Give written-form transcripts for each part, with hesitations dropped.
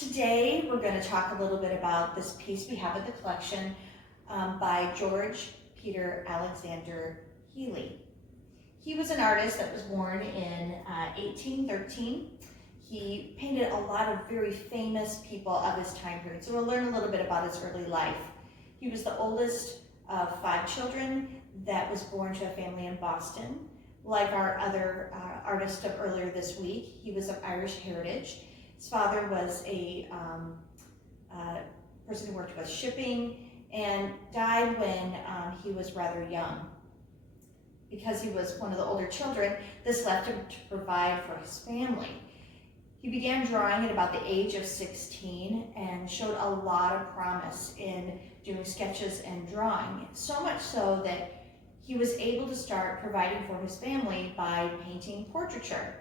Today, we're going to talk a little bit about this piece we have in the collection by George Peter Alexander Healy. He was an artist that was born in 1813. He painted a lot of very famous people of his time period, so we'll learn a little bit about his early life. He was the oldest of 5 children that was born to a family in Boston. Like our other artist of earlier this week, he was of Irish heritage. His father was a person who worked with shipping and died when he was rather young. Because he was one of the older children, this left him to provide for his family. He began drawing at about the age of 16 and showed a lot of promise in doing sketches and drawing, so much so that he was able to start providing for his family by painting portraiture.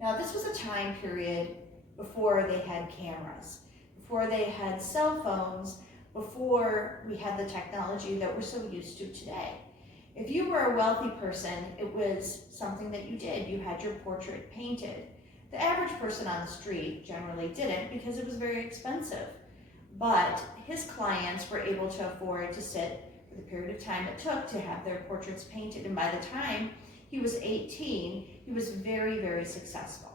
Now, this was a time period before they had cameras, before they had cell phones, before we had the technology that we're so used to today. If you were a wealthy person, it was something that you did. You had your portrait painted. The average person on the street generally didn't because it was very expensive. But his clients were able to afford to sit for the period of time it took to have their portraits painted. And by the time he was 18, he was very, very successful.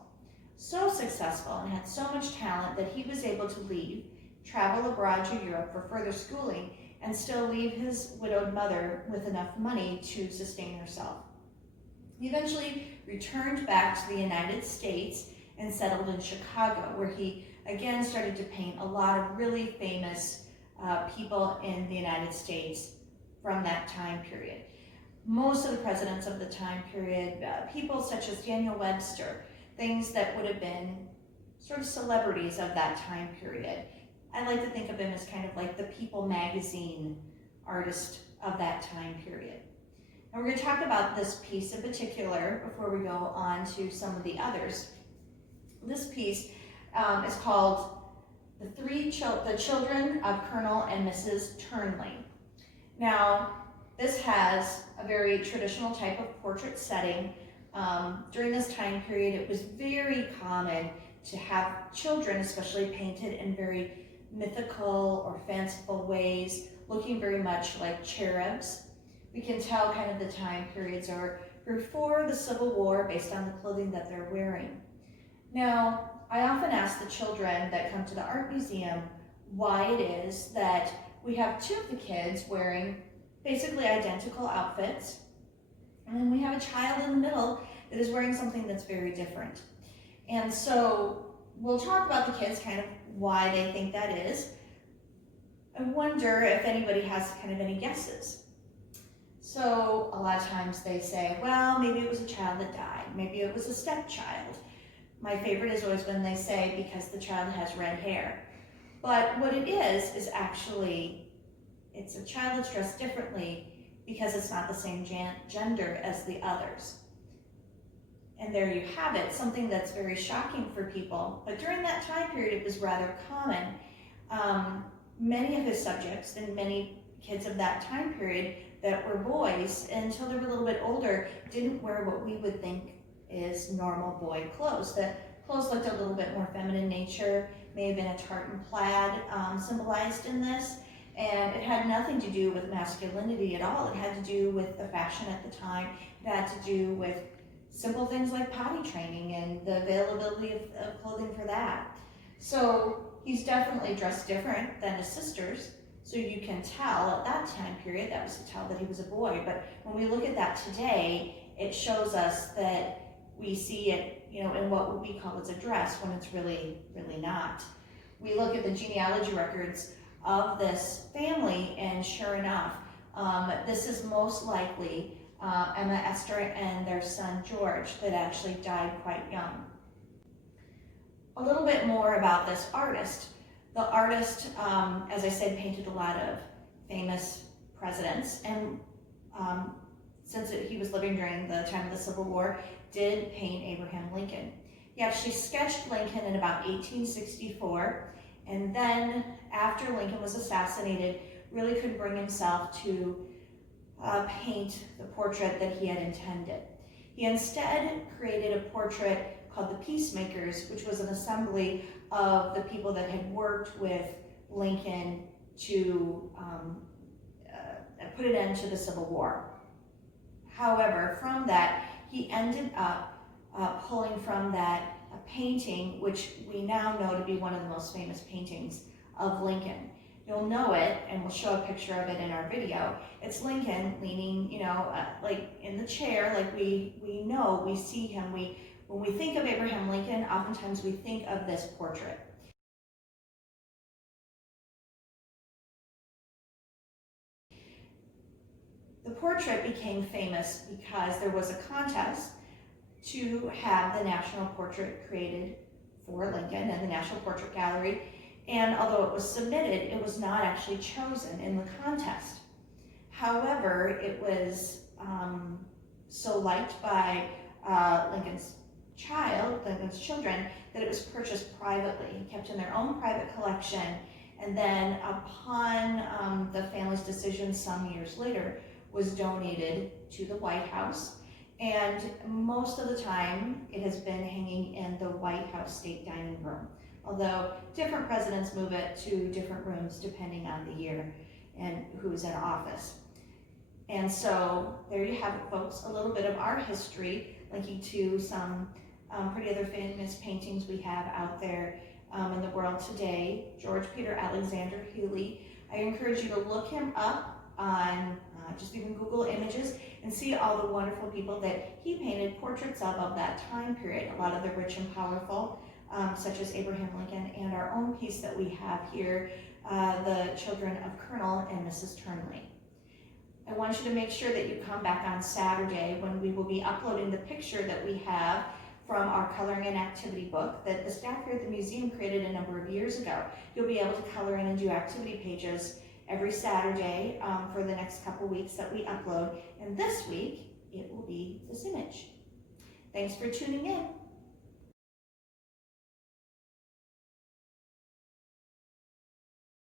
So successful and had so much talent that he was able to leave, travel abroad to Europe for further schooling, and still leave his widowed mother with enough money to sustain herself. He eventually returned back to the United States and settled in Chicago, where he again started to paint a lot of really famous people in the United States from that time period. Most of the presidents of the time period, people such as Daniel Webster, things that would have been sort of celebrities of that time period. I like to think of him as kind of like the People magazine artist of that time period. And we're going to talk about this piece in particular before we go on to some of the others. This piece is called The Children of Colonel and Mrs. Turnley. Now, this has a very traditional type of portrait setting. During this time period, it was very common to have children, especially painted in very mythical or fanciful ways, looking very much like cherubs. We can tell kind of the time periods are before the Civil War based on the clothing that they're wearing. Now, I often ask the children that come to the art museum why it is that we have 2 of the kids wearing basically identical outfits, and then we have a child in the middle that is wearing something that's very different. And so we'll talk about the kids, kind of why they think that is. I wonder if anybody has kind of any guesses. So a lot of times they say, well, maybe it was a child that died. Maybe it was a stepchild. My favorite is always when they say because the child has red hair. But what it is actually, it's a child that's dressed differently because it's not the same gender as the others. And there you have it, something that's very shocking for people. But during that time period, it was rather common. Many of his subjects and many kids of that time period that were boys, until they were a little bit older, didn't wear what we would think is normal boy clothes. The clothes looked a little bit more feminine nature, may have been a tartan plaid symbolized in this. And it had nothing to do with masculinity at all. It had to do with the fashion at the time. It had to do with simple things like potty training and the availability of clothing for that. So he's definitely dressed different than his sisters. So you can tell at that time period, that was to tell that he was a boy. But when we look at that today, it shows us that we see it, in what we call as a dress when it's really, really not. We look at the genealogy records of this family, and sure enough, this is most likely Emma, Esther, and their son George that actually died quite young. A little bit more about this artist. The artist, as I said, painted a lot of famous presidents, and since he was living during the time of the Civil War, did paint Abraham Lincoln. He actually sketched Lincoln in about 1864, and then after Lincoln was assassinated, really couldn't bring himself to paint the portrait that he had intended. He instead created a portrait called the Peacemakers, which was an assembly of the people that had worked with Lincoln to put an end to the Civil War. However, from that, he ended up pulling from that a painting, which we now know to be one of the most famous paintings of Lincoln. You'll know it, and we'll show a picture of it in our video. It's Lincoln leaning, like in the chair, like we know, we see him. When we think of Abraham Lincoln, oftentimes we think of this portrait. The portrait became famous because there was a contest to have the national portrait created for Lincoln and the National Portrait Gallery. And although it was submitted, it was not actually chosen in the contest. However, it was so liked by Lincoln's children, that it was purchased privately, kept in their own private collection, and then upon the family's decision some years later, was donated to the White House. And most of the time, it has been hanging in the White House State Dining Room, although different presidents move it to different rooms depending on the year and who's in office. And so there you have it, folks, a little bit of our history, linking to some pretty other famous paintings we have out there in the world today. George Peter Alexander Healy. I encourage you to look him up on just even Google images and see all the wonderful people that he painted portraits of that time period. A lot of the rich and powerful, such as Abraham Lincoln, and our own piece that we have here, the children of Colonel and Mrs. Turnley. I want you to make sure that you come back on Saturday when we will be uploading the picture that we have from our coloring and activity book that the staff here at the museum created a number of years ago. You'll be able to color in and do activity pages every Saturday for the next couple weeks that we upload. And this week, it will be this image. Thanks for tuning in.